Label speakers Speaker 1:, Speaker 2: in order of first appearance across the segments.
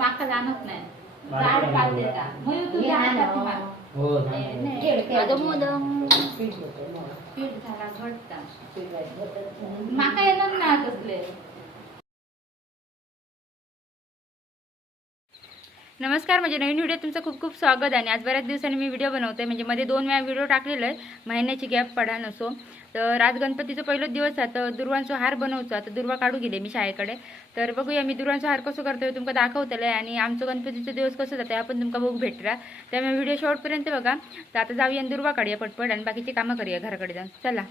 Speaker 1: माका जाणत नाही. झाड पाल देता.
Speaker 2: हो
Speaker 1: पीठ झाला घटता माका येणार ना तसले
Speaker 3: नमस्कार म्हणजे नवीन व्हिडिओ तुमचं खूप खूप स्वागत आहे. आणि आज बऱ्याच दिवसांनी मी व्हिडिओ बनवते म्हणजे मध्ये दोन वेळा व्हिडिओ टाकलेलं आहे महिन्याची गॅप पडा नसो. तर आज गणपतीचा पहिलाच दिवस आहे. तर दुर्वांचा हार बनवतो. आता दुर्वा काढू गेले मी शाळेकडे. तर बघूया मी दुर्वांचा हार कसं करतोय तुमका दाखवतलं आहे आणि आमचं गणपतीचा दिवस कसं जातं आपण तुमका बघू भेटला त्यामुळे व्हिडिओ शॉर्टपर्यंत बघा. तर आता जाऊया आणि दुर्वा काढूया पटपट. आणि बाकीची कामं करूया. घराकडे जाऊन. चला.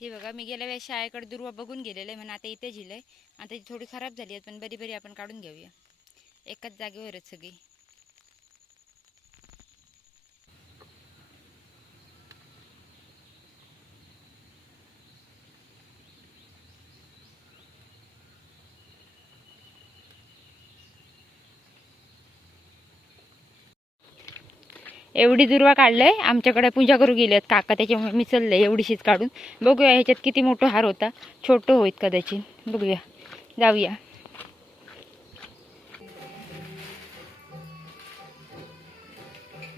Speaker 3: हे बघा मी गेल्या वेळेस शाळेकडे दुर्वा बघून गेलेलं. आहे म्हणून आता इथे झिलंय आता थोडी खराब झाली आहे. पण बरी बरी आपण काढून घेऊया. एकाच जागेवरच सगळी. एवढी दुर्वा काढलंय आमच्याकडे पूजा करू गेल्यात काका त्याच्यामुळे मी चाललंय एवढीशीच काढून. बघूया ह्याच्यात किती मोठा हार होता. छोटं होईत कदाचित. बघूया. जाऊया.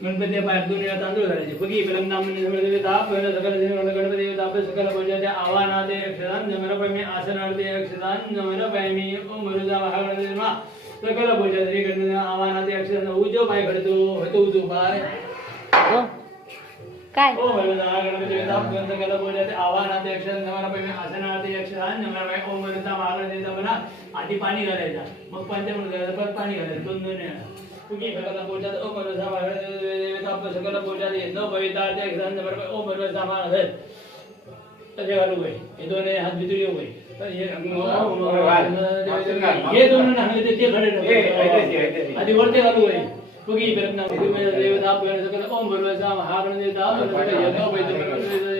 Speaker 4: गणपती पाय दोन वेळा तांदूळ घालायचे. बघी पहिला नाम ताप पहिला सकल गणपती ताप सकल पूजा त्या आव्हानाते अक्षदान जमर पैमी आसनार्थे अक्षदान जमर पैमी ओम मरुजा महागणपती मा सकल श्री गणपती आव्हानाते अक्षदान उजो पाय घडतो होतो उजो पाय.
Speaker 3: काय?
Speaker 4: ओम मरुजा गणपती ताप सकल अक्षदान अक्षदान जमर पैमी ओम मरुजा महागणपती आधी पाणी घालायचा. मग पंचमृत घालायचं परत पाणी घालायचं. दोन दोन वेळा. कुकी सकल पूजा ओम मरुजा महागणपती ताप सकल पूजा न पविता ते अक्षदान जमर पैमी ओम मरुजा महागणपती तसे घालू होय हे दोन हात भितरी होय तर हे हे दोन नाही ते ते घडे आधी वरते घालू होय बघी प्रयत्न देवता आपल्याला सकल ओम भरवसा महागणदेवता देवता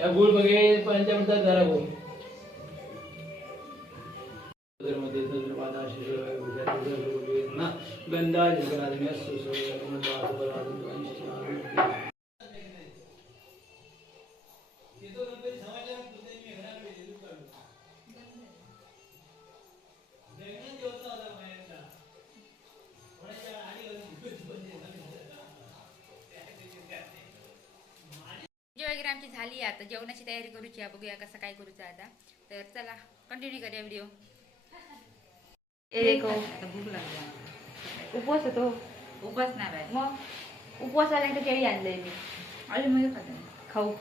Speaker 4: या गुळ बघे पंचामृतात घरा गो मध्ये सदरपादा गंधा जगराजम्य
Speaker 3: आमची झाली आता. जेवणाची तयारी करूची आहे. बघूया कसं काय करूचं आता. तर चला कंटिन्यू करूया व्हिडिओ
Speaker 1: भूक लागली
Speaker 3: उपवास होतो
Speaker 1: उपास नाही
Speaker 3: मग उपवास आल्यानंतर केळी आणलंय मी.
Speaker 1: आणि मध्ये खाते.
Speaker 3: खाऊ.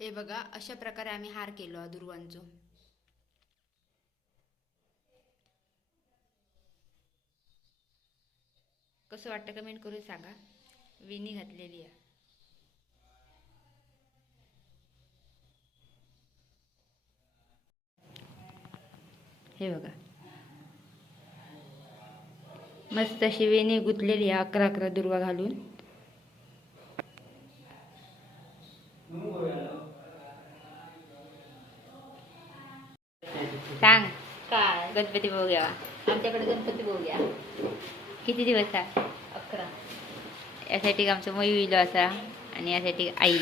Speaker 3: हे बघा अशा प्रकारे आम्ही हार केलो दुर्वांचो. कसं वाटतं कमेंट करून सांगा. विनी घातलेली आहे. हे बघा. मस्त अशी वेणी गुंतलेली आहे अकरा अकरा दुर्वा घालून. सांग.
Speaker 1: काय?
Speaker 3: गणपती बघूया
Speaker 1: आमच्याकडे गणपती बघूया
Speaker 3: किती दिवस आहे
Speaker 1: अकरा.
Speaker 3: यासाठी आमचं मयू इलो असा? आणि यासाठी आई.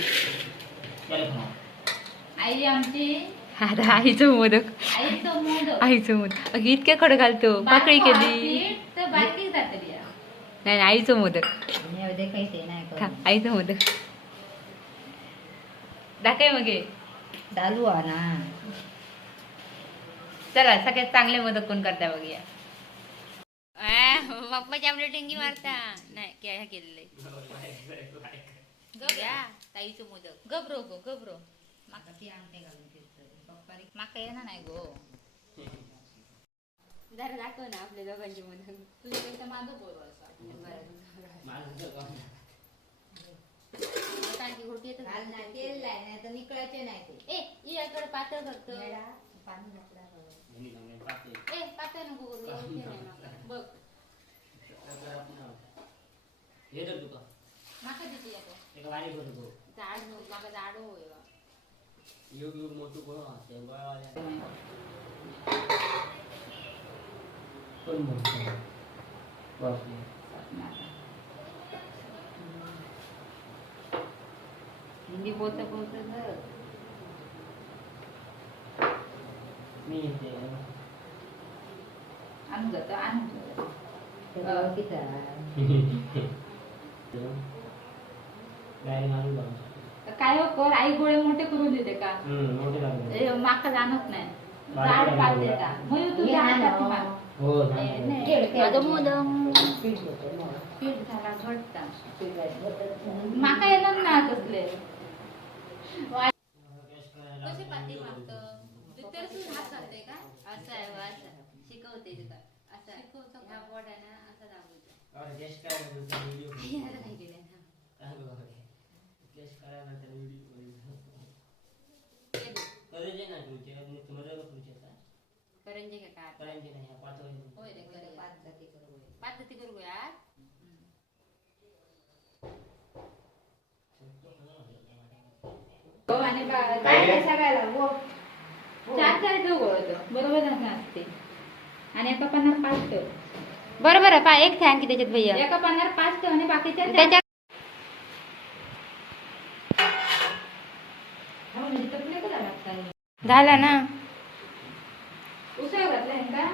Speaker 1: आई आमची?
Speaker 3: आता आईचं मोदक.
Speaker 1: आईचं मोदक.
Speaker 3: आईचं मोदक. अगं इतके खड घालतो पाकळी केली. नाही नाही, आईचं मोदक. आईचं मोदक. दाखय मग.
Speaker 1: चालू आहे ना
Speaker 3: चला सगळ्यात चांगले मोदक कोण करता बघूया? पप्पाची आपल्या टेंगी मारता. नाही काय केलेलं. या ताईचं मोदक. गबरो गो गबरो
Speaker 1: माका ती आमटे घालून फिरतली. पप्पारी माका येणार नाही गो.
Speaker 3: जरा दाखव ना आपल्या दोघांचे मोदक.
Speaker 1: तुझ्याकडे तर माझं बोल घाल नाही तेल नाही तर निकळायचे नाही ते.
Speaker 3: ए याकडे पातळ करतो.
Speaker 1: येडा, पाणी नको लागावं.
Speaker 3: ए पातळ नको करू एवढं ते नाही माका. बघ माका देते याकडे झाड नको माका झाड होय बा.
Speaker 1: हिंदी बोलता बोलता जर आणून जातो आणून जातो काय हो कर आई गोळे मोठे करून देते का? ए, माका जाणत नाही. झाड पाल देता. मग तू झाड कापी माग. ए, नाही.
Speaker 3: माझं मोदक.
Speaker 1: पीठ झाला घटता माका येणार ना तसले
Speaker 3: कसे पाती मागतं दुसऱ्यासून हात घालते का असं आहे बा, असं शिकवते तिथं असं शिकवतो ह्या बोटाने असं ना? हे बघ, करंजी का काय होय रे करूया. पाच जाती करूया
Speaker 1: हो, आणि काय सगळ्याला हो. चार चार ठेव गोळतो बरोबर असते आणि पानावर पाच ठेव
Speaker 3: बरं बरं पा एक थँक की त्याच्यात भैया.
Speaker 1: एका पाण्यावर पाच ठेवणे बाकीच्या
Speaker 3: त्याच्या
Speaker 1: म्हणजे झाला ना.
Speaker 3: उसळ घातला का?